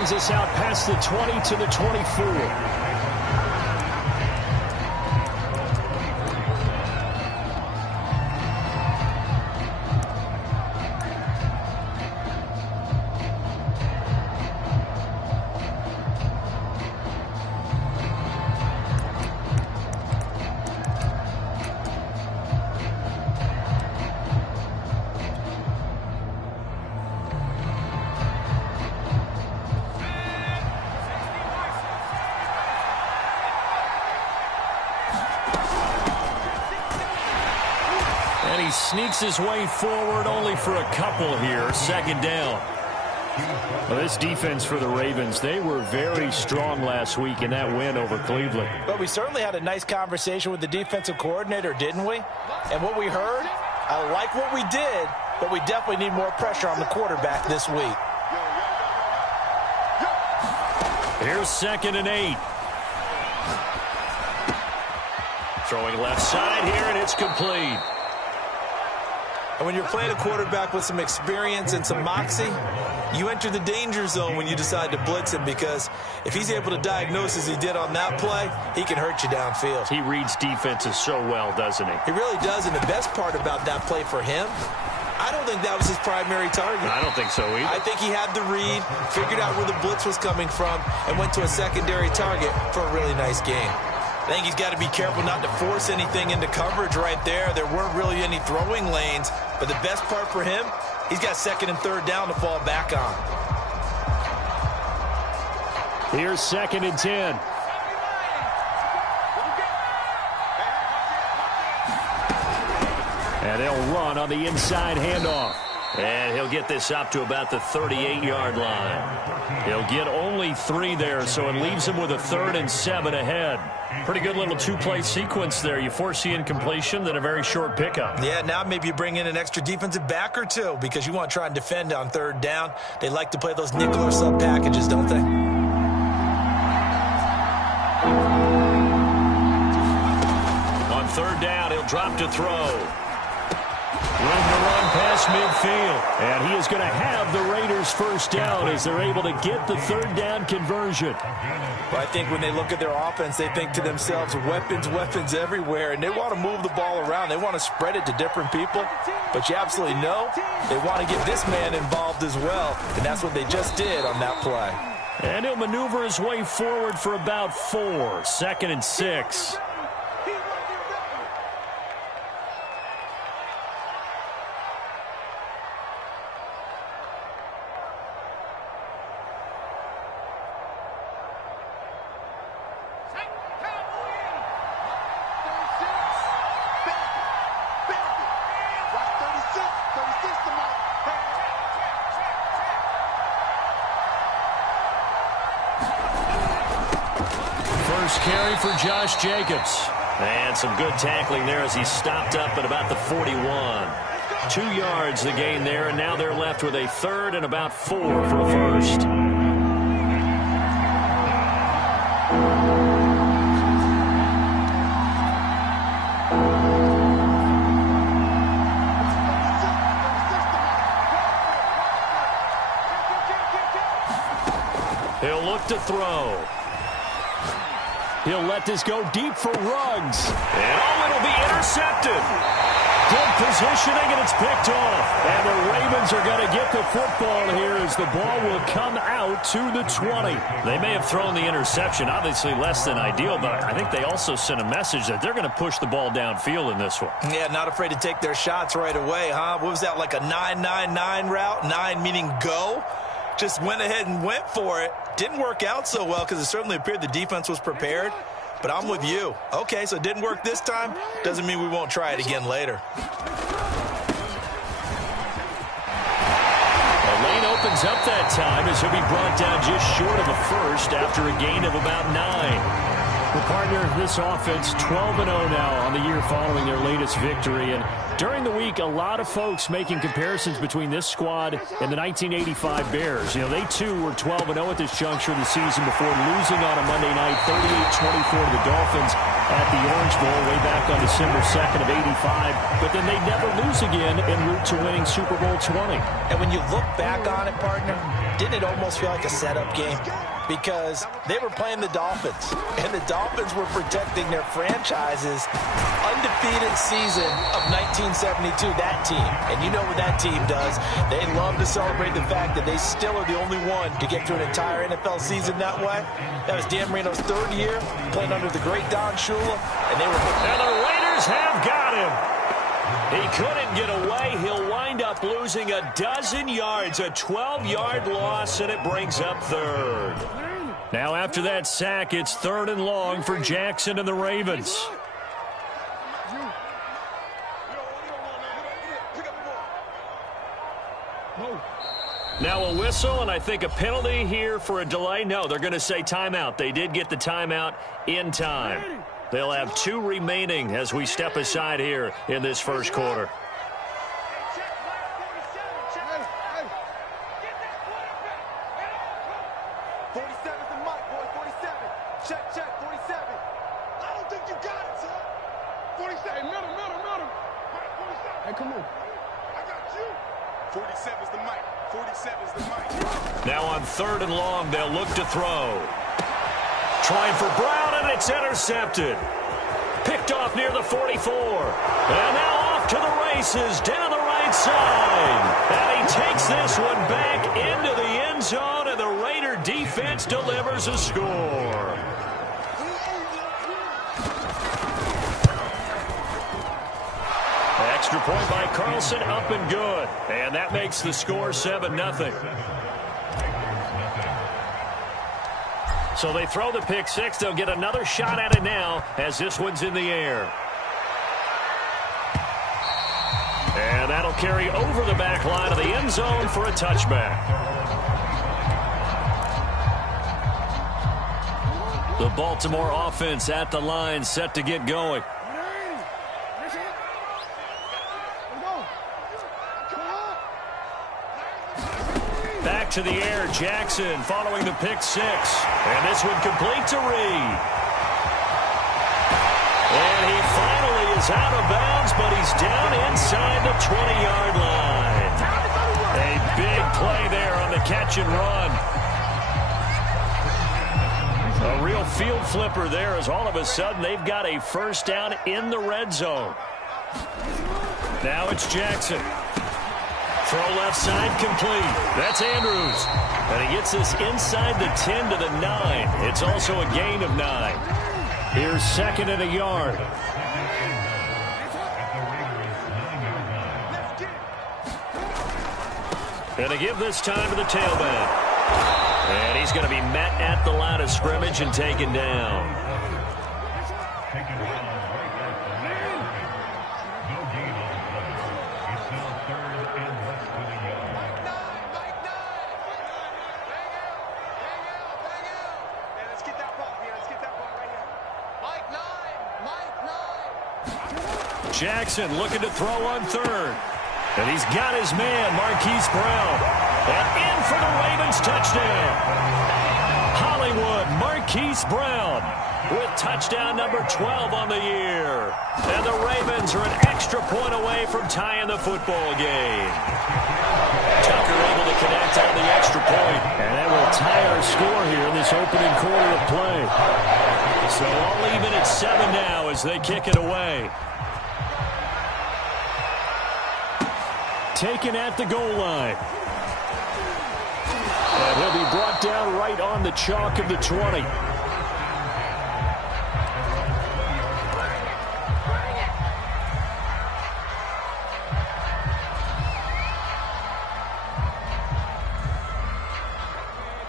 Us out past the 20 to the 24. And he sneaks his way forward only for a couple here. Second down. Well, this defense for the Ravens, they were very strong last week in that win over Cleveland. But we certainly had a nice conversation with the defensive coordinator, didn't we? And what we heard, I like what we did, but we definitely need more pressure on the quarterback this week. Here's 2nd and 8. Throwing left side here, and it's complete. And when you're playing a quarterback with some experience and some moxie, you enter the danger zone when you decide to blitz him, because if he's able to diagnose as he did on that play, he can hurt you downfield. He reads defenses so well, doesn't he? He really does, and the best part about that play for him, I don't think that was his primary target. I don't think so either. I think he had the read, figured out where the blitz was coming from, and went to a secondary target for a really nice game. I think he's got to be careful not to force anything into coverage right there. There weren't really any throwing lanes, but the best part for him, he's got 2nd and 3rd down to fall back on. Here's 2nd and 10. And they'll run on the inside handoff. And he'll get this up to about the 38-yard line. He'll get only 3 there, so it leaves him with a 3rd and 7 ahead. Pretty good little 2-play sequence there. You force the incompletion, then a very short pickup. Yeah, now maybe you bring in an extra defensive back or two, because you want to try and defend on 3rd down. They like to play those nickel or sub packages, don't they? On 3rd down, he'll drop to throw. Room to run past midfield. And he is going to have the Raiders first down as they're able to get the 3rd down conversion. Well, I think when they look at their offense, they think to themselves, weapons, weapons everywhere. And they want to move the ball around. They want to spread it to different people. But you absolutely know they want to get this man involved as well. And that's what they just did on that play. And he'll maneuver his way forward for about 4. 2nd and 6. First carry for Josh Jacobs. And some good tackling there as he stopped up at about the 41. 2 yards the gain there, and now they're left with a 3rd and about 4 for a first. He'll look to throw. He'll let this go deep for Ruggs. And it'll be intercepted. Good positioning, and it's picked off. And the Ravens are going to get the football here as the ball will come out to the 20. They may have thrown the interception, obviously less than ideal, but I think they also sent a message that they're going to push the ball downfield in this one. Yeah, not afraid to take their shots right away, huh? What was that, like a 9-9-9 route? 9 meaning go? Just went ahead and went for it. Didn't work out so well because it certainly appeared the defense was prepared. But I'm with you. Okay, so it didn't work this time. Doesn't mean we won't try it again later. The lane opens up that time as he'll be brought down just short of a first after a gain of about 9. The partner, this offense, 12-0 now on the year following their latest victory. And during the week, a lot of folks making comparisons between this squad and the 1985 Bears. You know, they too were 12-0 at this juncture of the season before losing on a Monday night, 38-24 to the Dolphins. at the Orange Bowl way back on December 2nd of '85, but then they never lose again en route to winning Super Bowl 20. And when you look back on it, partner, didn't it almost feel like a setup game? Because they were playing the Dolphins, and the Dolphins were protecting their franchise's undefeated season of 1972, that team. And you know what that team does. They love to celebrate the fact that they still are the only one to get through an entire NFL season that way. That was Dan Marino's third year, playing under the great Don Shula, and they were... And the Raiders have got him. He couldn't get away. He'll wind up losing a dozen yards, a 12-yard loss, and it brings up third. Now after that sack, it's 3rd and long for Jackson and the Ravens. Now a whistle, and I think a penalty here for a delay. No, they're going to say timeout. They did get the timeout in time. They'll have 2 remaining as we step aside here in this first quarter. Now on 3rd and long, they'll look to throw. Trying for Brown, and it's intercepted. Picked off near the 44. And now off to the races down the right side. And he takes this one back into the end zone, and the Raider defense delivers a score. Extra point by Carlson, up and good. And that makes the score 7-0. So they throw the pick six. They'll get another shot at it now as this one's in the air. And that'll carry over the back line of the end zone for a touchback. The Baltimore offense at the line, set to get going. Back to the air, Jackson following the pick six. And this one complete to Reed. And he finally is out of bounds, but he's down inside the 20-yard line. A big play there on the catch and run. A real field flipper there as all of a sudden they've got a first down in the red zone. Now it's Jackson. Throw left side complete. That's Andrews. And he gets this inside the 10 to the 9. It's also a gain of 9. Here's 2nd and a yard. And to give this time to the tailback. And he's going to be met at the line of scrimmage and taken down. Jackson looking to throw on 3rd. And he's got his man, Marquise Brown. And in for the Ravens touchdown. Hollywood, Marquise Brown with touchdown number 12 on the year. And the Ravens are an extra point away from tying the football game. Tucker able to connect on the extra point. And that will tie our score here in this opening quarter of play. So all even at 7 now as they kick it away. Taken at the goal line. And he'll be brought down right on the chalk of the 20.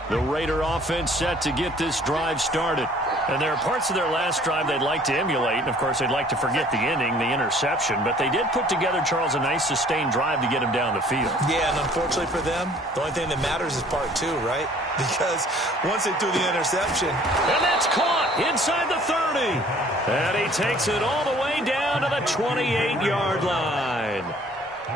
The Raider offense set to get this drive started. And there are parts of their last drive they'd like to emulate. And, of course, they'd like to forget the ending, the interception. But they did put together, Charles, a nice sustained drive to get him down the field. Yeah, and unfortunately for them, the only thing that matters is part 2, right? Because once they threw the interception. And that's caught inside the 30. And he takes it all the way down to the 28-yard line.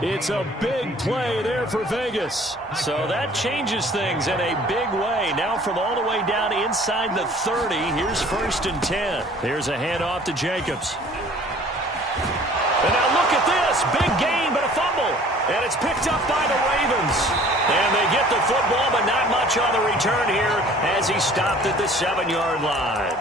It's a big play there for Vegas. So that changes things in a big way. Now from all the way down inside the 30, here's 1st and 10. Here's a handoff to Jacobs. And now look at this. Big gain, but a fumble. And it's picked up by the Ravens. And they get the football, but not much on the return here as he stopped at the 7-yard line.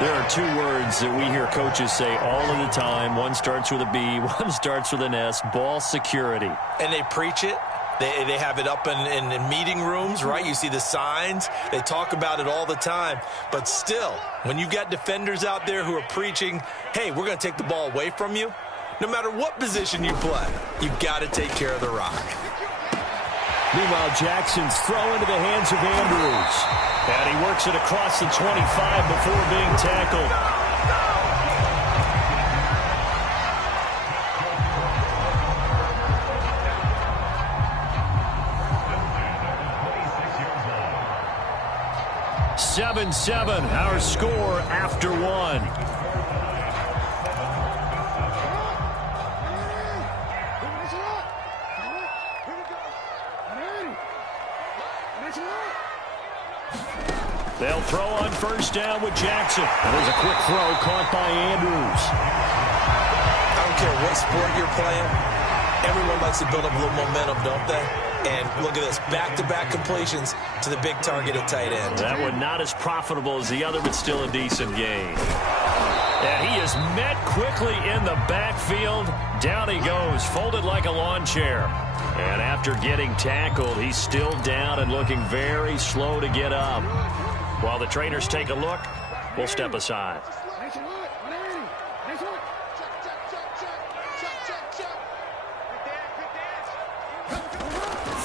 There are 2 words that we hear coaches say all of the time. One starts with a B, one starts with an S, ball security. And they preach it. They have it up in meeting rooms, right? You see the signs. They talk about it all the time. But still, when you've got defenders out there who are preaching, hey, we're going to take the ball away from you, no matter what position you play, you've got to take care of the rock. Meanwhile, Jackson's throw into the hands of Andrews. And he works it across the 25 before being tackled. (7-7), our score after 1. They'll throw on 1st down with Jackson. And there's a quick throw caught by Andrews. I don't care what sport you're playing. Everyone likes to build up a little momentum, don't they? And look at this, back-to-back completions to the big target at tight end. That one not as profitable as the other, but still a decent gain. And he is met quickly in the backfield. Down he goes, folded like a lawn chair. And after getting tackled, he's still down and looking very slow to get up. While the trainers take a look, we'll step aside.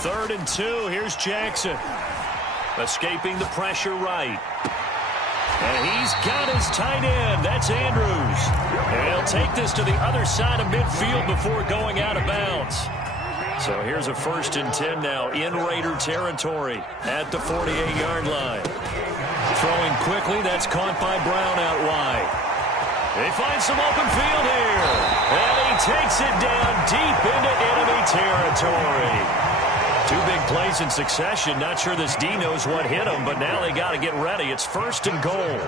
3rd and 2. Here's Jackson. Escaping the pressure right. And he's got his tight end. That's Andrews. And he'll take this to the other side of midfield before going out of bounds. So here's a 1st and 10 now in Raider territory at the 48-yard line. Throwing quickly, that's caught by Brown out wide. They find some open field here. And he takes it down deep into enemy territory. 2 big plays in succession. Not sure this D knows what hit him, but now they got to get ready. It's 1st and goal.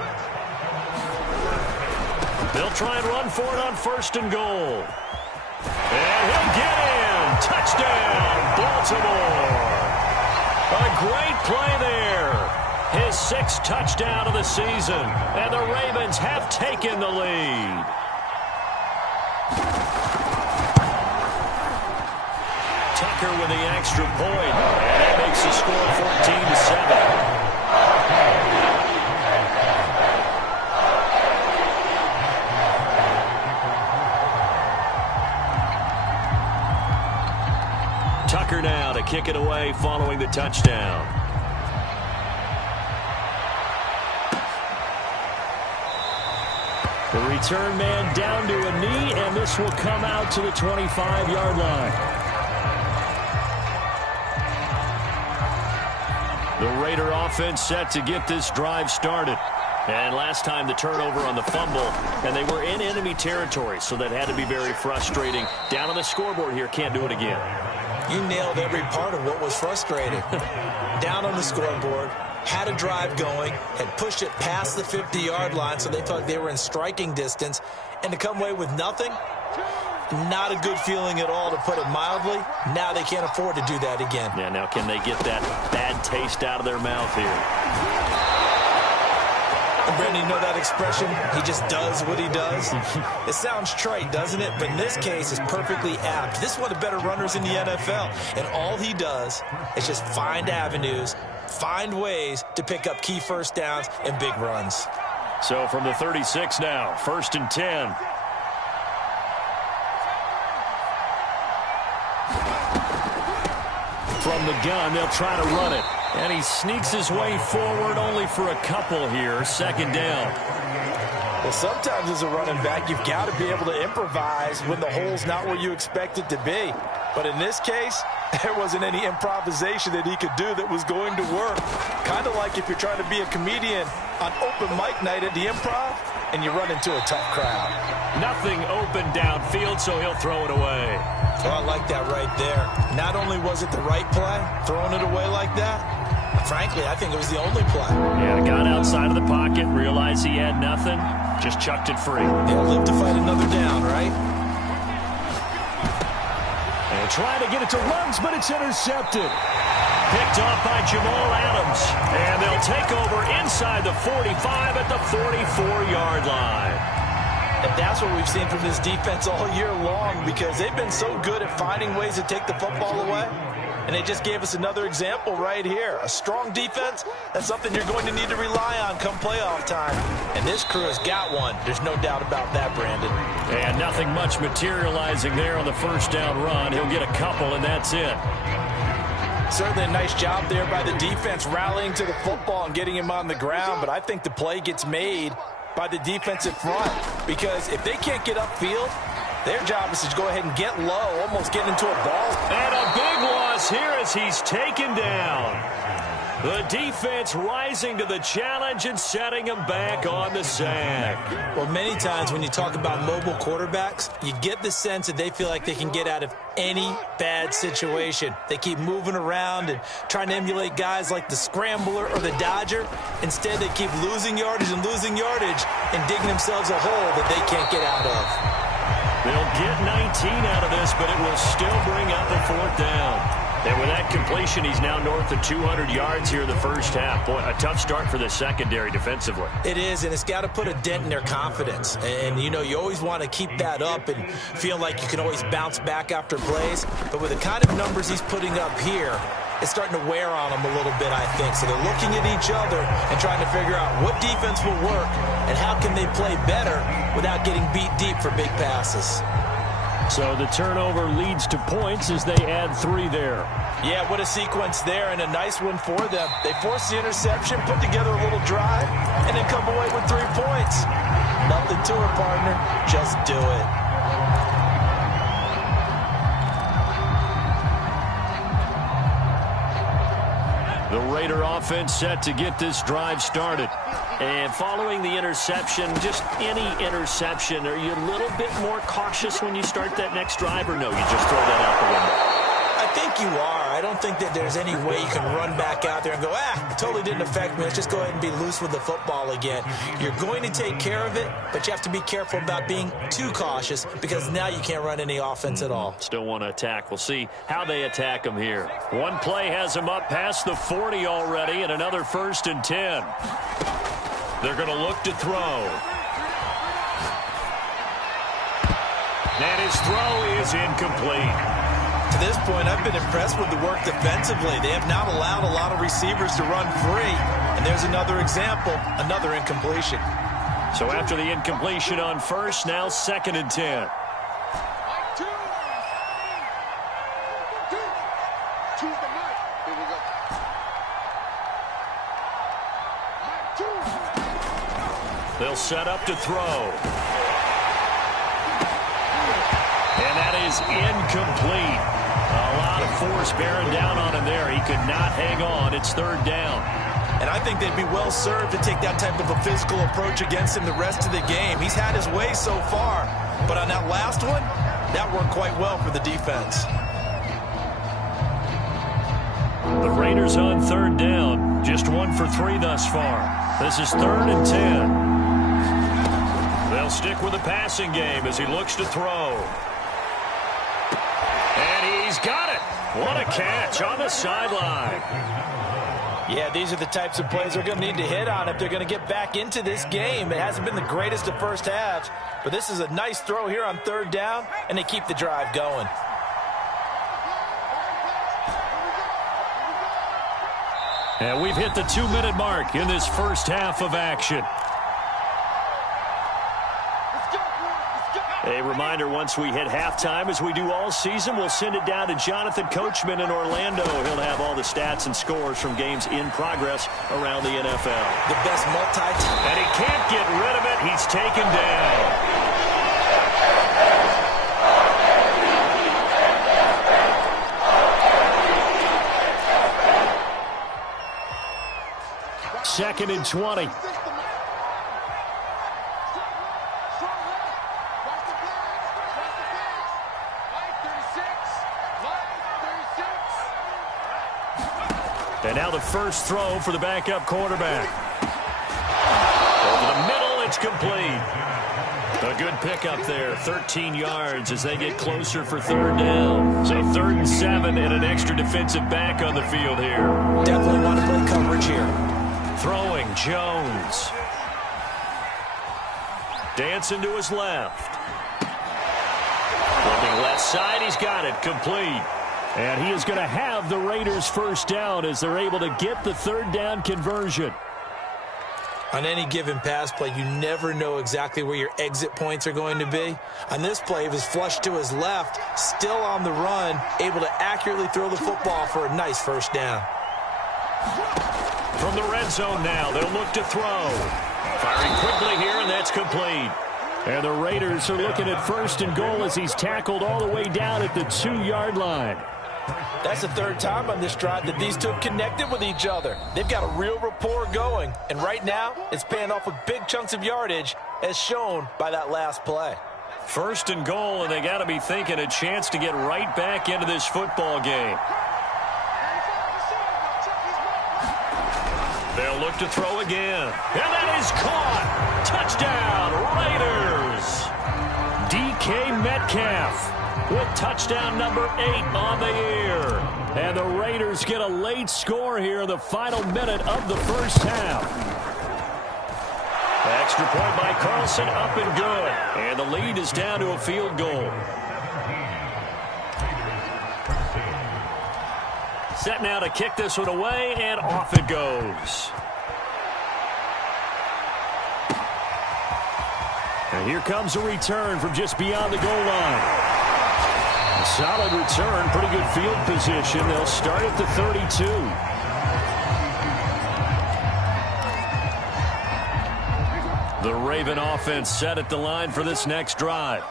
They'll try and run for it on 1st and goal. And he'll get in. Touchdown, Baltimore. A great play there. His 6th touchdown of the season. And the Ravens have taken the lead. Tucker with the extra point. And that makes the score 14-7. Tucker now to kick it away following the touchdown. The return man down to a knee, and this will come out to the 25-yard line. The Raider offense set to get this drive started. And last time the turnover on the fumble, and they were in enemy territory, so that had to be very frustrating. Down on the scoreboard here, can't do it again. You nailed every part of what was frustrating. Down on the scoreboard, had a drive going, had pushed it past the 50-yard line, so they thought they were in striking distance, and to come away with nothing, not a good feeling at all, to put it mildly. Now they can't afford to do that again. Yeah, now can they get that bad taste out of their mouth here? And Brandon, you know that expression? He just does what he does. It sounds trite, doesn't it? But in this case, it's perfectly apt. This is one of the better runners in the NFL. And all he does is just find avenues, find ways to pick up key 1st downs and big runs. So from the 36 now, 1st and 10. From the gun, they'll try to run it. And he sneaks his way forward only for a couple here. 2nd down. Well, sometimes as a running back, you've got to be able to improvise when the hole's not where you expect it to be. But in this case, there wasn't any improvisation that he could do that was going to work. Kind of like if you're trying to be a comedian on open mic night at the Improv, and you run into a tough crowd. Nothing open downfield, so he'll throw it away. Oh, I like that right there. Not only was it the right play, throwing it away like that, frankly, I think it was the only play. Yeah, got outside of the pocket, realized he had nothing, just chucked it free. He'll live to fight another down, right? And trying to get it to Ruggs, but it's intercepted. Picked off by Jamal Adams. And they'll take over inside the 45 at the 44-yard line. And that's what we've seen from this defense all year long, because they've been so good at finding ways to take the football away. And they just gave us another example right here. A strong defense, that's something you're going to need to rely on come playoff time. And this crew has got one. There's no doubt about that, Brandon. And nothing much materializing there on the first down run. He'll get a couple, and that's it. Certainly a nice job there by the defense rallying to the football and getting him on the ground. But I think the play gets made by the defensive front, because if they can't get upfield, their job is to go ahead and get low, almost get into a ball. And a big loss here as he's taken down. The defense rising to the challenge and setting him back on the sack. Well, many times when you talk about mobile quarterbacks, you get the sense that they feel like they can get out of any bad situation. They keep moving around and trying to emulate guys like the scrambler or the dodger. Instead, they keep losing yardage and digging themselves a hole that they can't get out of. They'll get 19 out of this, but it will still bring up a fourth down. And with that completion, he's now north of 200 yards here in the first half. Boy, a tough start for the secondary defensively. It is, and it's got to put a dent in their confidence. And, you know, you always want to keep that up and feel like you can always bounce back after plays. But with the kind of numbers he's putting up here, it's starting to wear on them a little bit, I think. So they're looking at each other and trying to figure out what defense will work and how can they play better without getting beat deep for big passes. So the turnover leads to points as they add 3 there. Yeah, what a sequence there, and a nice one for them. They force the interception, put together a little drive, and then come away with 3 points. Nothing to it, partner. Just do it. The Raider offense set to get this drive started. And following the interception, just any interception, are you a little bit more cautious when you start that next drive, or no, you just throw that out the window? I think you are. I don't think that there's any way you can run back out there and go, it totally didn't affect me. Let's just go ahead and be loose with the football again. You're going to take care of it, but you have to be careful about being too cautious, because now you can't run any offense at all. Still want to attack. We'll see how they attack them here. One play has them up past the 40 already, and another 1st and 10. They're going to look to throw. And his throw is incomplete. To this point, I've been impressed with the work defensively. They have not allowed a lot of receivers to run free. And there's another example, another incompletion. So after the incompletion on first, now 2nd and 10. They'll set up to throw. And that is incomplete. A lot of force bearing down on him there. He could not hang on. It's 3rd down. And I think they'd be well served to take that type of a physical approach against him the rest of the game. He's had his way so far. But on that last one, that worked quite well for the defense. The Raiders on 3rd down. Just 1 for 3 thus far. This is 3rd and 10. They'll stick with the passing game as he looks to throw. And he's got it. What a catch on the sideline. Yeah, these are the types of plays they're going to need to hit on if they're going to get back into this game. It hasn't been the greatest of first halves, but this is a nice throw here on 3rd down, and they keep the drive going. And we've hit the 2-minute mark in this first half of action. A reminder, once we hit halftime, as we do all season, we'll send it down to Jonathan Coachman in Orlando. He'll have all the stats and scores from games in progress around the NFL. The best And he can't get rid of it. He's taken down. Second and 20. And now the first throw for the backup quarterback. Over the middle, it's complete. A good pickup there, 13 yards as they get closer for third down. So 3rd and 7 and an extra defensive back on the field here. Definitely want to play coverage here. Throwing, Jones. Dancing to his left. Flipping left side, he's got it, complete. And he is going to have the Raiders first down as they're able to get the 3rd down conversion. On any given pass play, you never know exactly where your exit points are going to be. On this play, it was flushed to his left, still on the run, able to accurately throw the football for a nice first down. From the red zone now, they'll look to throw. Firing quickly here, and that's complete. And the Raiders are looking at 1st and goal as he's tackled all the way down at the 2-yard line. That's the 3rd time on this drive that these two have connected with each other. They've got a real rapport going, and right now it's paying off with big chunks of yardage as shown by that last play. 1st and goal, and they got to be thinking a chance to get right back into this football game. They'll look to throw again, and that is caught. Touchdown, Raiders. DK Metcalf with touchdown number 8 on the year. And the Raiders get a late score here in the final minute of the first half. Extra point by Carlson, up and good. And the lead is down to a field goal. Set now to kick this one away, and off it goes. And here comes a return from just beyond the goal line. A solid return, pretty good field position. They'll start at the 32. The Raven offense set at the line for this next drive.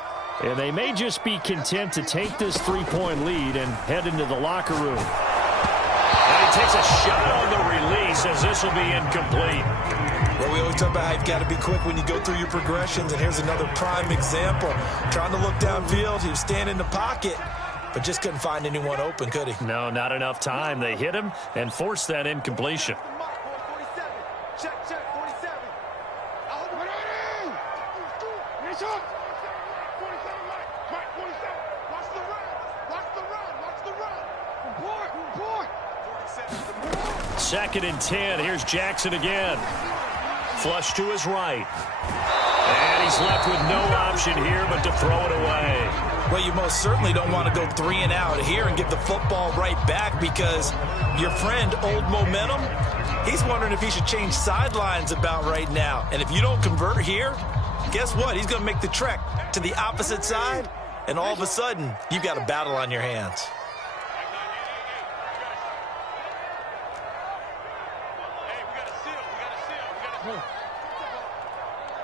And they may just be content to take this 3-point lead and head into the locker room. And he takes a shot on the release as this will be incomplete. Well, we always talk about how you've got to be quick when you go through your progressions, and here's another prime example. Trying to look downfield, he was standing in the pocket, but just couldn't find anyone open, could he? No, not enough time. They hit him and forced that incompletion. Check, 47. Second and 10. Here's Jackson again. Flush to his right. And he's left with no option here but to throw it away. Well, you most certainly don't want to go 3 and out here and give the football right back because your friend, Old Momentum, he's wondering if he should change sidelines about right now. And if you don't convert here, guess what? He's going to make the trek to the opposite side, and all of a sudden, you've got a battle on your hands.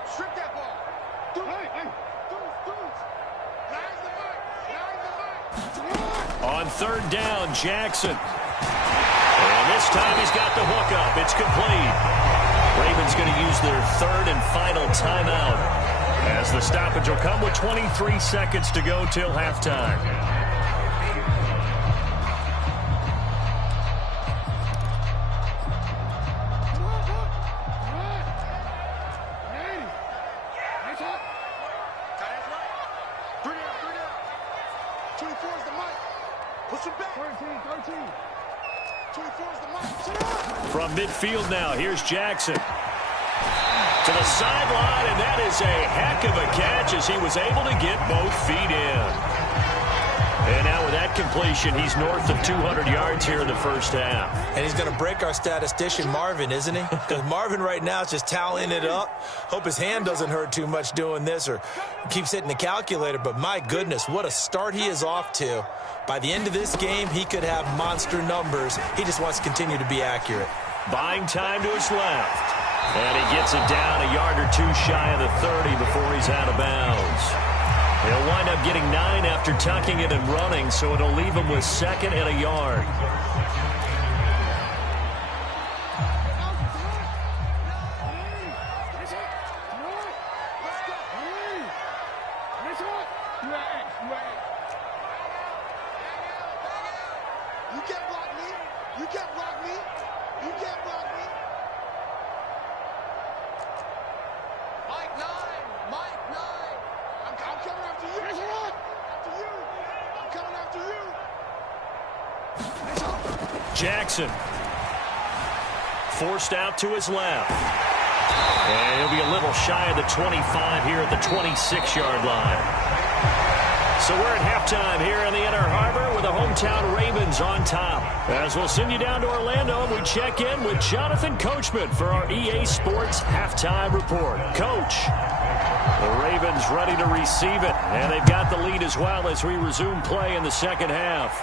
Strip that ball. On 3rd down, Jackson. And this time he's got the hook up. It's complete. Ravens going to use their 3rd and final timeout as the stoppage will come with 23 seconds to go till halftime. From midfield now, here's Jackson. To the sideline, and that is a heck of a catch as he was able to get both feet in. And now with that completion, he's north of 200 yards here in the first half. And he's going to break our statistician, Marvin, isn't he? Because Marvin right now is just tallying it up. Hope his hand doesn't hurt too much doing this or keeps hitting the calculator. But my goodness, what a start he is off to. By the end of this game, he could have monster numbers. He just wants to continue to be accurate. Buying time to his left. And he gets it down a yard or 2 shy of the 30 before he's out of bounds. He'll wind up getting 9 after tucking it and running, so it'll leave him with 2nd and a yard. You can't block me. Jackson. Forced out to his left. And he'll be a little shy of the 25 here at the 26-yard line. So we're at halftime here in the Inner Harbor with the hometown Ravens on top. As we'll send you down to Orlando, and we check in with Jonathan Coachman for our EA Sports Halftime Report. Coach, the Ravens ready to receive it, and they've got the lead as well as we resume play in the second half.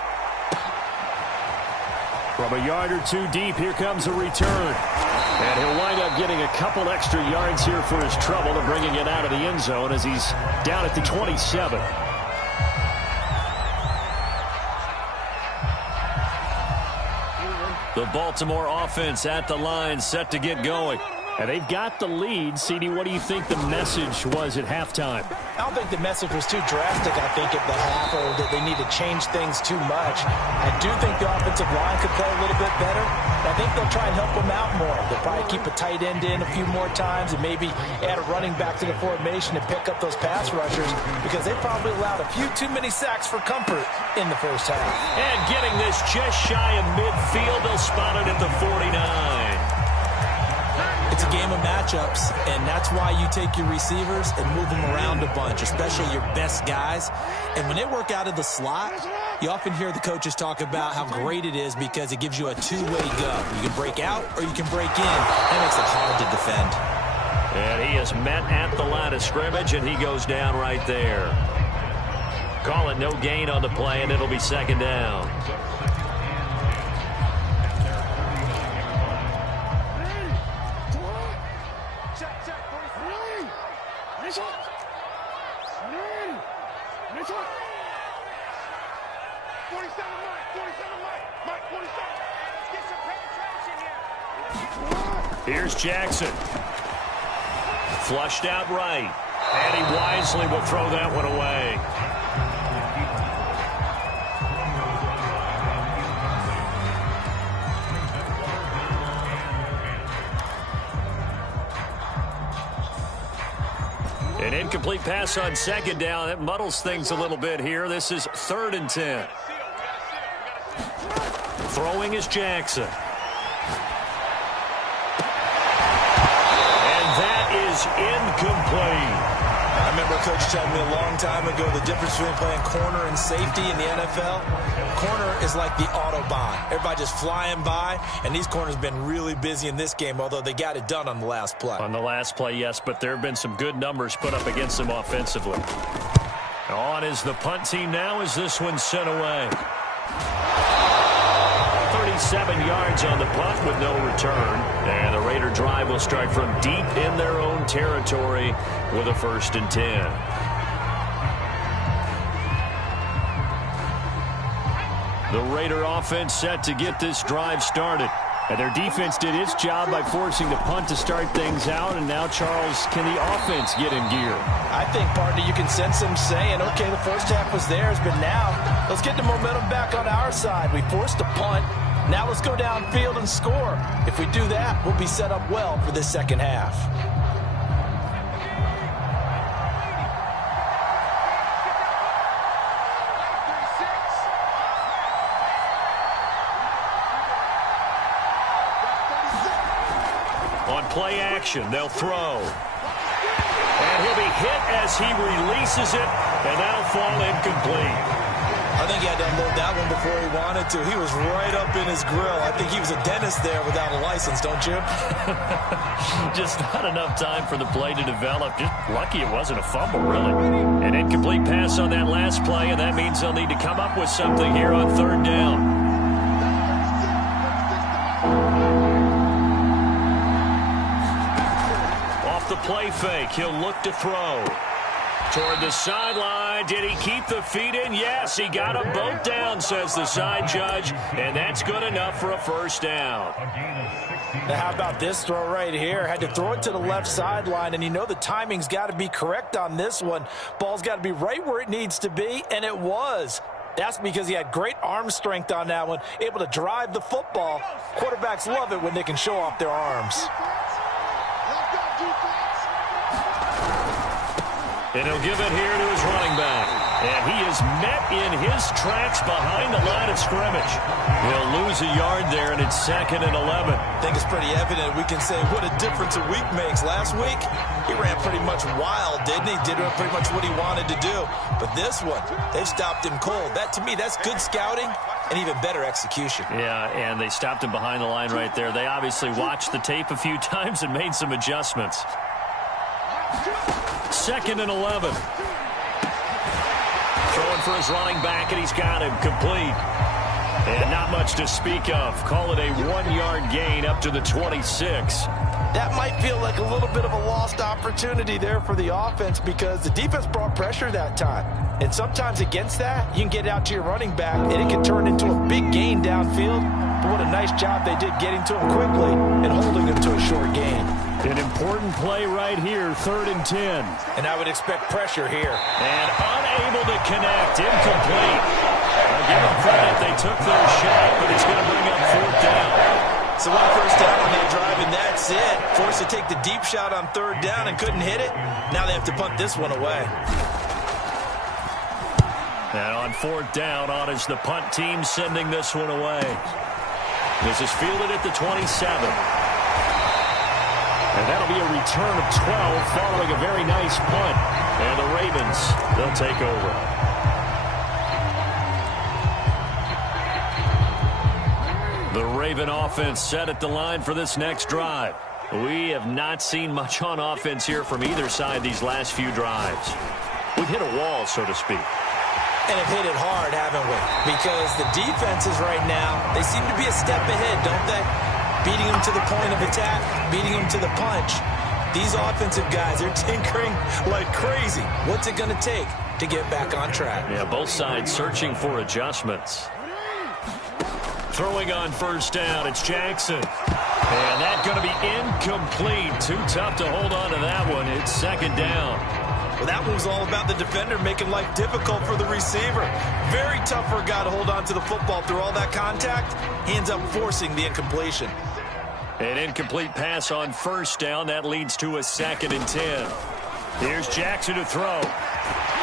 From a yard or two deep, here comes a return. And he'll wind up getting a couple extra yards here for his trouble and bringing it out of the end zone as he's down at the 27. The Baltimore offense at the line, set to get going. And they've got the lead. CD, what do you think the message was at halftime? I don't think the message was too drastic, I think, at the half, or that they need to change things too much. I do think the offensive line could play a little bit better. I think they'll try and help them out more. They'll probably keep a tight end in a few more times and maybe add a running back to the formation to pick up those pass rushers, because they probably allowed a few too many sacks for comfort in the first half. And getting this just shy of midfield, they'll spot it at the 49. It's a game of matchups, and that's why you take your receivers and move them around a bunch, especially your best guys. And when they work out of the slot, you often hear the coaches talk about how great it is because it gives you a two-way go. You can break out or you can break in. That makes it hard to defend. And he is met at the line of scrimmage, and he goes down right there. Call it no gain on the play, and it'll be second down. Here's Jackson. Flushed out right. And he wisely will throw that one away. An incomplete pass on second down. That muddles things a little bit here. This is 3rd and 10. Throwing is Jackson. Incomplete. I remember Coach telling me a long time ago the difference between playing corner and safety in the NFL. Corner is like the Autobahn. Everybody just flying by, and these corners have been really busy in this game, although they got it done on the last play. On the last play, yes, but there have been some good numbers put up against them offensively. On is the punt team now as this one's sent away. 37 yards on the punt with no return. And the Raider drive will start from deep in their own territory with a 1st and 10. The Raider offense set to get this drive started. And their defense did its job by forcing the punt to start things out. And now, Charles, can the offense get in gear? I think, partner, you can sense them saying, okay, the first half was theirs, but now let's get the momentum back on our side. We forced a punt. Now let's go downfield and score. If we do that, we'll be set up well for this second half. On play action, they'll throw. And he'll be hit as he releases it, and that'll fall incomplete. I think he had to unload that one before he wanted to. He was right up in his grill. I think he was a dentist there without a license, don't you? Just not enough time for the play to develop. Just lucky it wasn't a fumble, really. An incomplete pass on that last play, and that means they'll need to come up with something here on 3rd down. Off the play fake, he'll look to throw. Toward the sideline. Did he keep the feet in? Yes, he got them both down, says the side judge, and that's good enough for a 1st down. Now, how about this throw right here? Had to throw it to the left sideline, and you know the timing's got to be correct on this one. Ball's got to be right where it needs to be, and it was. That's because he had great arm strength on that one, able to drive the football. Quarterbacks love it when they can show off their arms. And he'll give it here to his running back. And he is met in his tracks behind the line of scrimmage. He'll lose a yard there, and it's 2nd and 11. I think it's pretty evident. We can say what a difference a week makes. Last week, he ran pretty much wild, didn't he? Did pretty much what he wanted to do. But this one, they've stopped him cold. That, to me, that's good scouting and even better execution. Yeah, and they stopped him behind the line right there. They obviously watched the tape a few times and made some adjustments. 2nd and 11. Throwing for his running back, and he's got him complete. And not much to speak of. Call it a 1-yard gain up to the 26. That might feel like a little bit of a lost opportunity there for the offense because the defense brought pressure that time. And sometimes against that, you can get it out to your running back, and it can turn into a big gain downfield. But what a nice job they did getting to him quickly and holding him to a short gain. An important play right here, 3rd and 10. And I would expect pressure here. And unable to connect, incomplete. I'll give them credit, they took their shot, but it's going to bring up 4th down. So 1 first down on that drive, and that's it. Forced to take the deep shot on 3rd down and couldn't hit it. Now they have to punt this one away. And on 4th down, on is the punt team sending this one away. This is fielded at the 27. And that'll be a return of 12 following a very nice punt. And the Ravens, they'll take over. The Raven offense set at the line for this next drive. We have not seen much on offense here from either side these last few drives. We've hit a wall, so to speak. And have hit it hard, haven't we? Because the defenses right now, they seem to be a step ahead, don't they? Beating them to the point of attack, beating them to the punch. These offensive guys, they're tinkering like crazy. What's it going to take to get back on track? Yeah, both sides searching for adjustments. Throwing on 1st down, it's Jackson. And that's going to be incomplete. Too tough to hold on to that one. It's 2nd down. Well, that one was all about the defender making life difficult for the receiver. Very tough for a guy to hold on to the football through all that contact. He ends up forcing the incompletion. An incomplete pass on 1st down. That leads to a 2nd and 10. Here's Jackson to throw.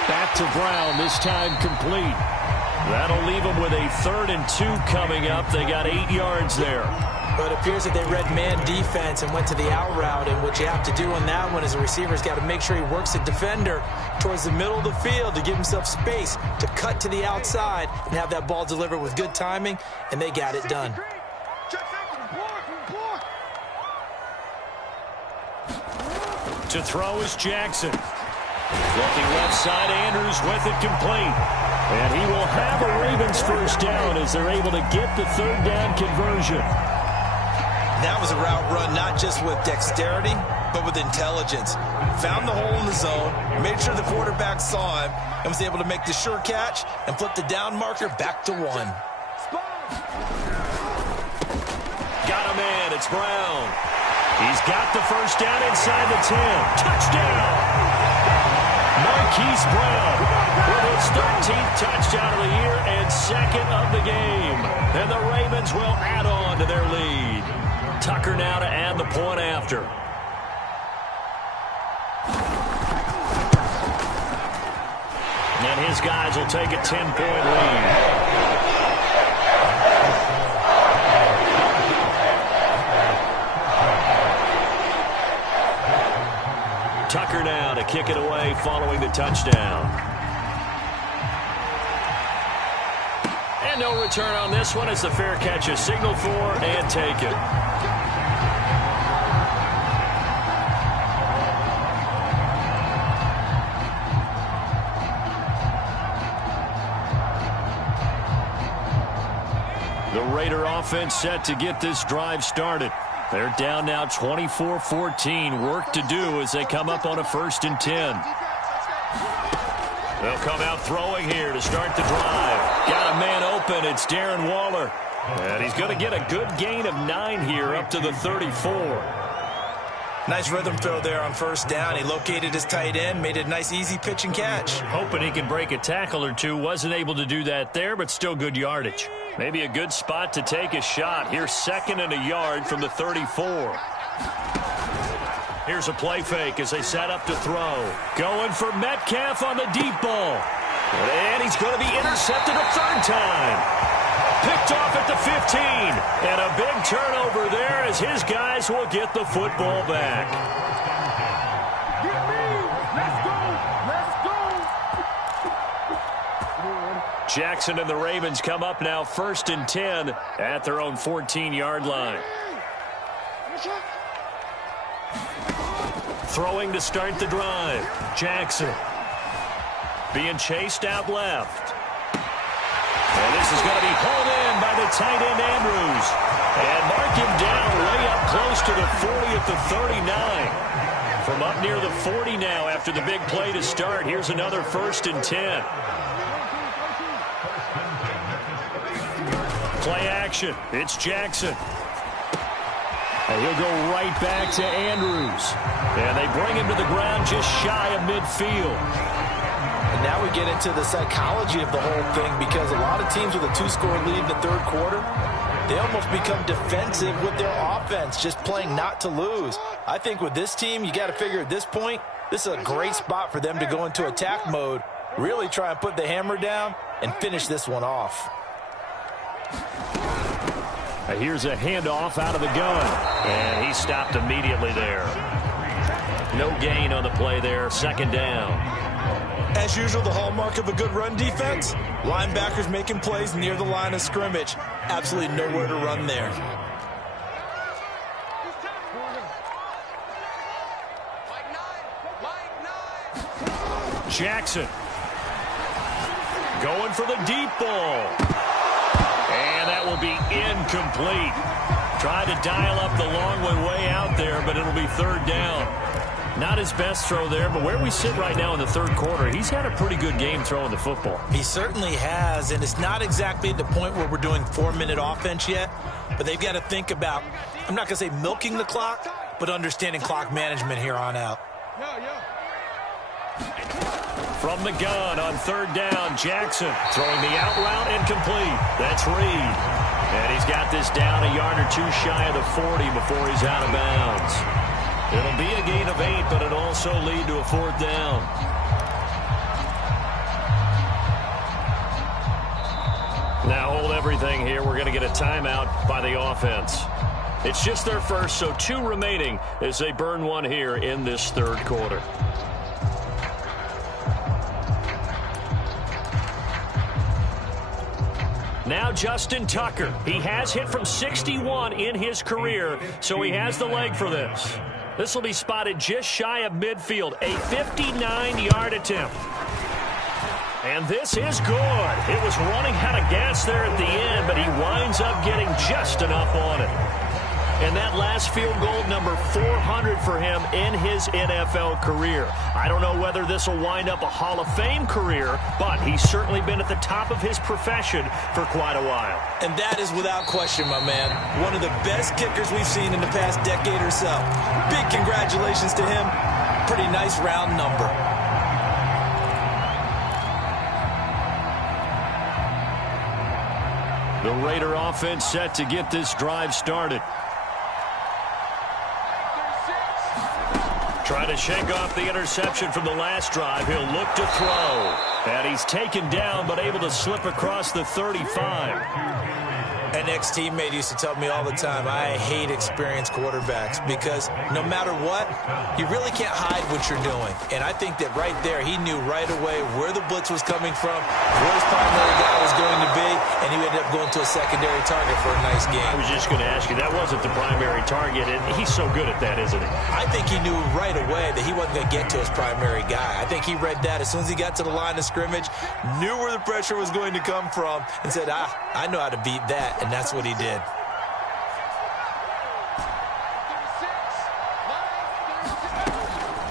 Back to Brown, this time complete. That'll leave them with a 3rd and 2 coming up. They got 8 yards there. But it appears that they read man defense and went to the out route, and what you have to do on that one is the receiver's got to make sure he works the defender towards the middle of the field to give himself space to cut to the outside and have that ball delivered with good timing, and they got it done. To throw is Jackson. Looking left side, Andrews with it complete. And he will have a Ravens 1st down as they're able to get the 3rd down conversion. That was a route run not just with dexterity, but with intelligence. Found the hole in the zone, made sure the quarterback saw him, and was able to make the sure catch and flip the down marker back to 1. Got a man, it's Brown. He's got the 1st down inside the 10. Touchdown! Marquise Brown with his 13th touchdown of the year and 2nd of the game. And the Ravens will add on to their lead. Tucker now to add the point after. And his guys will take a 10-point lead. Tucker now to kick it away following the touchdown. And no return on this one as the fair catch is signaled for and taken. The Raider offense set to get this drive started. They're down now 24-14. Work to do as they come up on a 1st and 10. They'll come out throwing here to start the drive. Got a man open. It's Darren Waller. And he's going to get a good gain of 9 here up to the 34. Nice rhythm throw there on 1st down. He located his tight end, made it a nice easy pitch and catch. Hoping he can break a tackle or two. Wasn't able to do that there, but still good yardage. Maybe a good spot to take a shot. Here's 2nd and a yard from the 34. Here's a play fake as they set up to throw. Going for Metcalf on the deep ball. And he's going to be intercepted a third time. Picked off at the 15. And a big turnover there as his guys will get the football back. Get me! Let's go! Let's go! Jackson and the Ravens come up now 1st and 10 at their own 14-yard line. Throwing to start the drive. Jackson being chased out left. And this is going to be hauled in by the tight end Andrews. And mark him down way up close to the 40 at the 39. From up near the 40 now after the big play to start. Here's another 1st and 10. Play action. It's Jackson. And he'll go right back to Andrews. And they bring him to the ground just shy of midfield. And now we get into the psychology of the whole thing, because a lot of teams with a 2-score lead in the third quarter, they almost become defensive with their offense, just playing not to lose. I think with this team, you got to figure at this point, this is a great spot for them to go into attack mode, really try and put the hammer down and finish this one off. Here's a handoff out of the gun. And he stopped immediately there. No gain on the play there. 2nd down. As usual, the hallmark of a good run defense, linebackers making plays near the line of scrimmage. Absolutely nowhere to run there. Jackson going for the deep ball. And that will be incomplete. Tried to dial up the long way out there, but it'll be 3rd down. Not his best throw there, but where we sit right now in the third quarter, he's had a pretty good game throwing the football. He certainly has, and it's not exactly at the point where we're doing 4-minute offense yet, but they've got to think about, I'm not going to say milking the clock, but understanding clock management here on out. From the gun on 3rd down, Jackson throwing the out route incomplete. That's Reed. And he's got this down a yard or two shy of the 40 before he's out of bounds. It'll be a gain of 8, but it'll also lead to a 4th down. Now hold everything here. We're going to get a timeout by the offense. It's just their first, so 2 remaining as they burn one here in this third quarter. Now Justin Tucker. He has hit from 61 in his career, so he has the leg for this. This will be spotted just shy of midfield, a 59-yard attempt. And this is good. It was running out of gas there at the end, but he winds up getting just enough on it. And that last field goal, number 400 for him in his NFL career. I don't know whether this will wind up a Hall of Fame career, but he's certainly been at the top of his profession for quite a while. And that is without question, my man. One of the best kickers we've seen in the past decade or so. Big congratulations to him. Pretty nice round number. The Raider offense set to get this drive started. Trying to shake off the interception from the last drive. He'll look to throw. And he's taken down, but able to slip across the 35. An ex-teammate used to tell me all the time, I hate experienced quarterbacks because no matter what, you really can't hide what you're doing. And I think that right there, he knew right away where the blitz was coming from, where his primary guy was going to be, and he ended up going to a secondary target for a nice game. I was just going to ask you, that wasn't the primary target, and he's so good at that, isn't he? I think he knew right away that he wasn't going to get to his primary guy. I think he read that as soon as he got to the line of scrimmage, knew where the pressure was going to come from, and said, I know how to beat that. And that's what he did.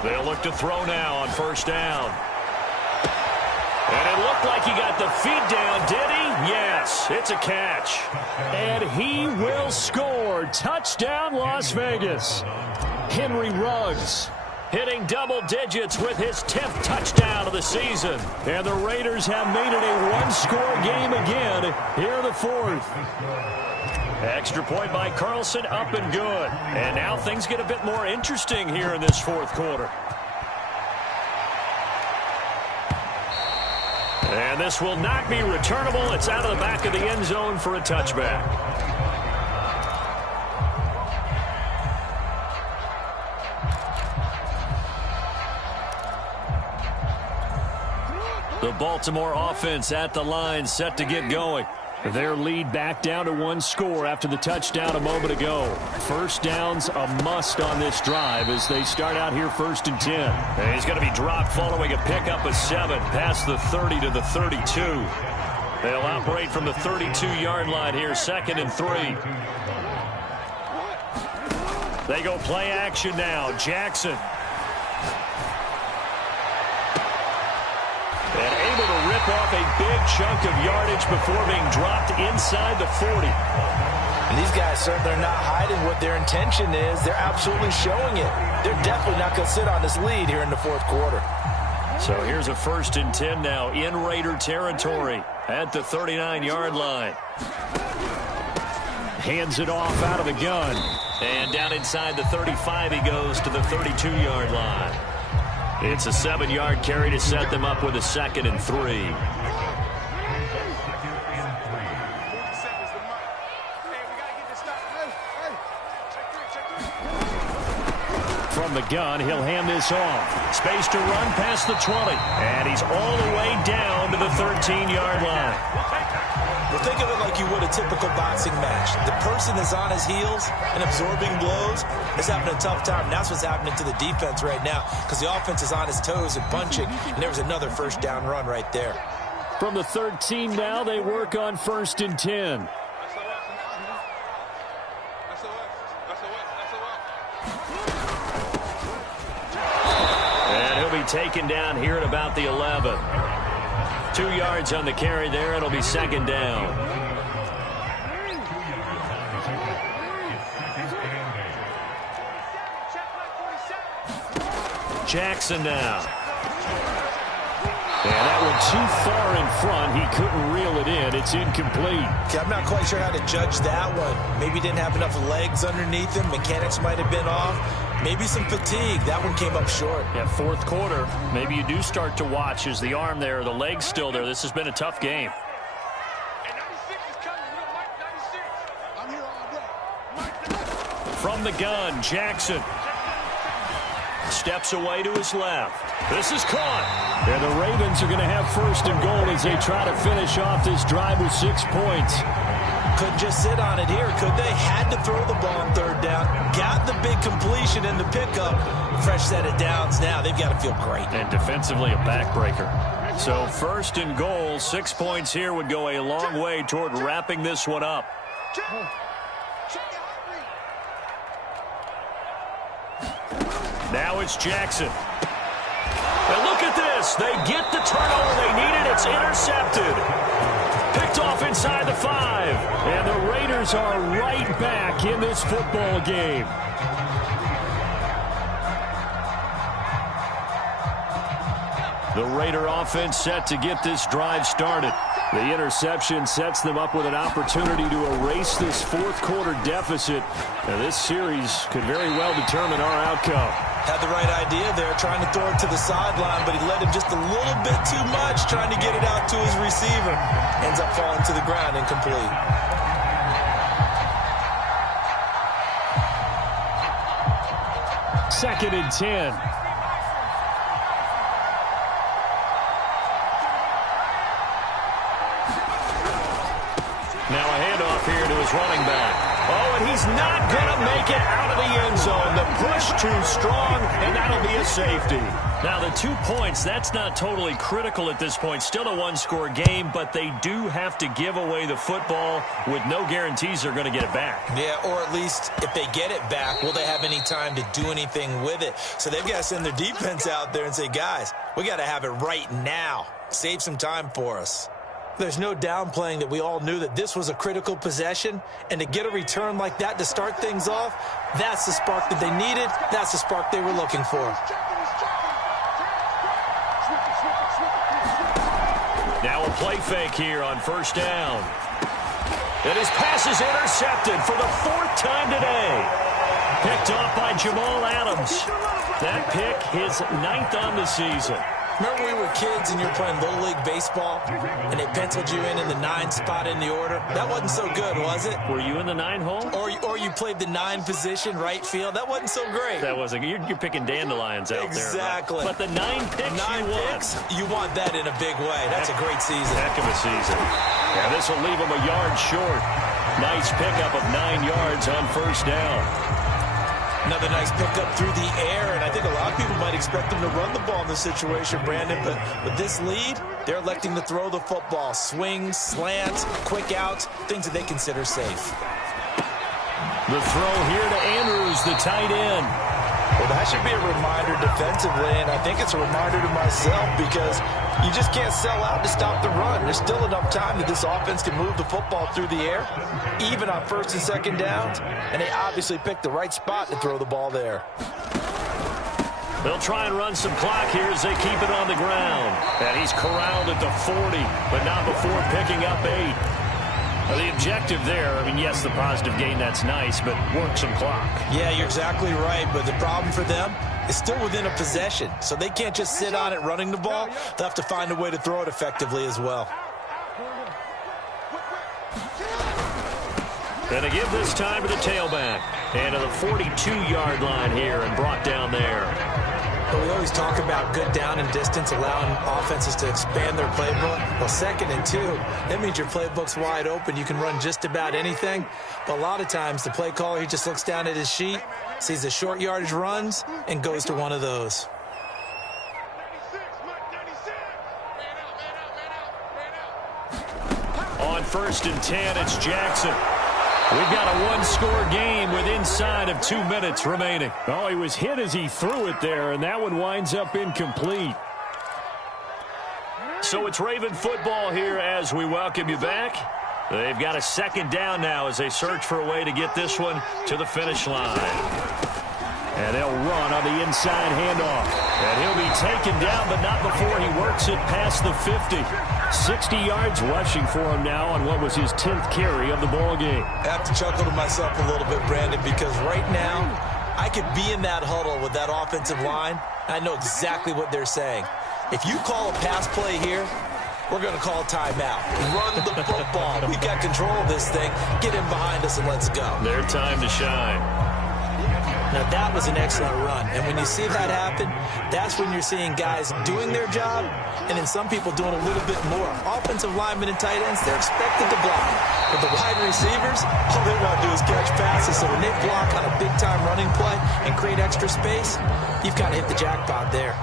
They'll look to throw now on 1st down. And it looked like he got the feet down, did he? Yes, it's a catch. And he will score. Touchdown, Las Vegas. Henry Ruggs hitting double digits with his 10th touchdown of the season. And the Raiders have made it a one-score game again here in the 4th. Extra point by Carlson, up and good. And now things get a bit more interesting here in this 4th quarter. And this will not be returnable. It's out of the back of the end zone for a touchback. The Baltimore offense at the line, set to get going. Their lead back down to one score after the touchdown a moment ago. First down's a must on this drive as they start out here 1st and 10. And he's going to be dropped following a pickup of 7 past the 30 to the 32. They'll operate from the 32-yard line here, 2nd and 3. They go play action now. Jackson. And able to rip off a big chunk of yardage before being dropped inside the 40. And these guys certainly are not hiding what their intention is. They're absolutely showing it. They're definitely not going to sit on this lead here in the 4th quarter. So here's a 1st and 10 now in Raider territory at the 39-yard line. Hands it off out of the gun. And down inside the 35 he goes to the 32-yard line. It's a 7-yard carry to set them up with a 2nd and 3. From the gun, he'll hand this off. Space to run past the 20. And he's all the way down to the 13-yard line. Well, think of it like you would a typical boxing match. The person is on his heels and absorbing blows is having a tough time. And that's what's happening to the defense right now because the offense is on his toes and punching. And there was another 1st down run right there. From the 13 now, they work on 1st and 10. And he'll be taken down here at about the 11. 2 yards on the carry there. It'll be 2nd down. Jackson now. And that one too far in front. He couldn't reel it in. It's incomplete. Okay, I'm not quite sure how to judge that one. Maybe he didn't have enough legs underneath him. Mechanics might have been off. Maybe some fatigue. That one came up short. Yeah, 4th quarter. Maybe you do start to watch. Is the arm there, the leg's still there? This has been a tough game. From the gun, Jackson. Steps away to his left. This is caught. And the Ravens are going to have 1st and goal as they try to finish off this drive with 6 points. Couldn't just sit on it here, could they? Had to throw the ball on 3rd down. Got the big completion in the pickup. Fresh set of downs now. They've got to feel great. And defensively a backbreaker. So 1st and goal, 6 points here would go a long way toward wrapping this one up. Now it's Jackson. And look at this. They get the turnover they needed. It's intercepted. Picked off inside the 5. And the Raiders are right back in this football game. The Raider offense set to get this drive started. The interception sets them up with an opportunity to erase this 4th quarter deficit. Now, this series could very well determine our outcome. Had the right idea there, trying to throw it to the sideline, but he led him just a little bit too much, trying to get it out to his receiver. Ends up falling to the ground, incomplete. Second and 10. Now a handoff here to his running back. Oh, and he's not going to make it out of the end zone. The push too strong, and that'll be a safety. Now, the 2 points, that's not totally critical at this point. Still a one-score game, but they do have to give away the football with no guarantees they're going to get it back. Yeah, or at least if they get it back, will they have any time to do anything with it? So they've got to send their defense out there and say, guys, we got to have it right now. Save some time for us. There's no downplaying that we all knew that this was a critical possession, and to get a return like that to start things off, that's the spark that they needed. That's the spark they were looking for. Now a play fake here on 1st down. And his pass is intercepted for the 4th time today. Picked off by Jamal Adams. That pick, his 9th on the season. Remember we were kids and you were playing Little League Baseball and they penciled you in the 9 spot in the order? That wasn't so good, was it? Were you in the 9 hole? Or you played the 9 position, right field? That wasn't so great. That wasn't. You're picking dandelions out there. Exactly. But the 9 picks 9 picks, you want that in a big way. That's a great season. Heck of a season. Yeah, this will leave them a yard short. Nice pickup of 9 yards on first down. Another nice pickup through the air, and I think a lot of people might expect them to run the ball in this situation, Brandon, but with this lead, they're electing to throw the football. Swings, slants, quick outs, things that they consider safe. The throw here to Andrews, the tight end. Well, that should be a reminder defensively, and I think it's a reminder to myself because you just can't sell out to stop the run. There's still enough time that this offense can move the football through the air, even on first and second downs, and they obviously picked the right spot to throw the ball there. They'll try and run some clock here as they keep it on the ground. And he's corralled at the 40, but not before picking up 8. The objective there, I mean, yes, the positive gain, that's nice, but work some clock. Yeah, you're exactly right, but the problem for them is still within a possession, so they can't just sit on it running the ball. They'll have to find a way to throw it effectively as well. And to give this time to the tailback. And to the 42-yard line here and brought down there. But we always talk about good down and distance, allowing offenses to expand their playbook. Well, 2nd and 2, that means your playbook's wide open. You can run just about anything. But a lot of times, the play caller, he just looks down at his sheet, sees the short yardage runs, and goes to one of those. On 1st and 10, it's Jackson. We've got a one-score game with inside of 2 minutes remaining. Oh, he was hit as he threw it there, and that one winds up incomplete. So it's Raven football here as we welcome you back. They've got a 2nd down now as they search for a way to get this one to the finish line. And they'll run on the inside handoff. And he'll be taken down, but not before he works it past the 50. 60 yards rushing for him now on what was his 10th carry of the ball game. I have to chuckle to myself a little bit, Brandon, because right now I could be in that huddle with that offensive line. I know exactly what they're saying. If you call a pass play here, we're going to call a timeout. Run the football. We've got control of this thing. Get in behind us and let's go. Their time to shine. Now, that was an excellent run. And when you see that happen, that's when you're seeing guys doing their job and then some people doing a little bit more. Offensive linemen and tight ends, they're expected to block. But the wide receivers, all they want to do is catch passes. So when they block on a big-time running play and create extra space, you've kind of hit the jackpot there.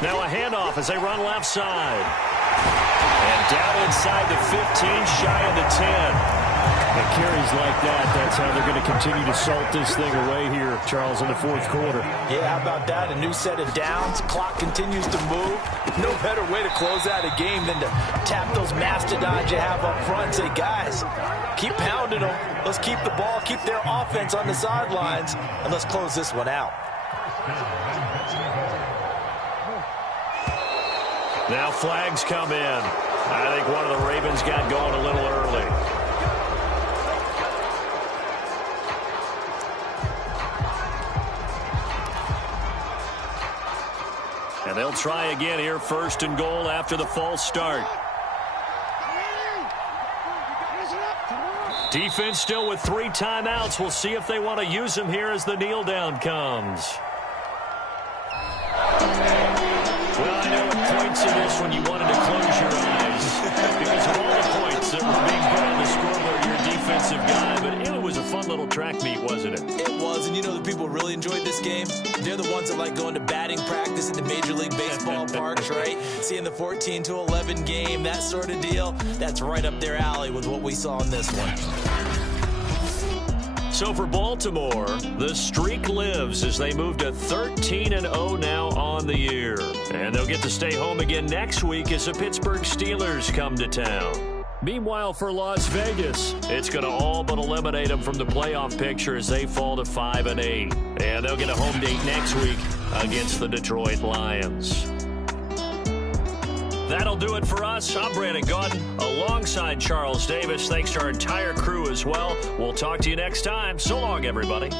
Now a handoff as they run left side. And down inside the 15, shy of the 10. And carries like that, that's how they're going to continue to salt this thing away here, Charles, in the 4th quarter. Yeah, how about that? A new set of downs. Clock continues to move. No better way to close out a game than to tap those mastodons you have up front and say, guys, keep pounding them. Let's keep the ball, keep their offense on the sidelines, and let's close this one out. Now flags come in. I think one of the Ravens got going a little early. And they'll try again here, 1st and goal after the false start. Defense still with 3 timeouts. We'll see if they want to use them here as the kneel down comes. Well, I know at points in this when you wanted to close your eyes because of all the points that were being put on the scoreboard, you're a defensive guy, but it was a fun little track meet, wasn't it? It was, and you know the people who really enjoyed this game? They're the ones that like going to batting practice at the Major League Baseball parks, right? Seeing the 14-11 game, that sort of deal, that's right up their alley with what we saw in this one. So for Baltimore, the streak lives as they move to 13-0 now on the year. And they'll get to stay home again next week as the Pittsburgh Steelers come to town. Meanwhile, for Las Vegas, it's going to all but eliminate them from the playoff picture as they fall to 5-8. And they'll get a home date next week against the Detroit Lions. That'll do it for us. I'm Brandon Gotw alongside Charles Davis. Thanks to our entire crew as well. We'll talk to you next time. So long, everybody.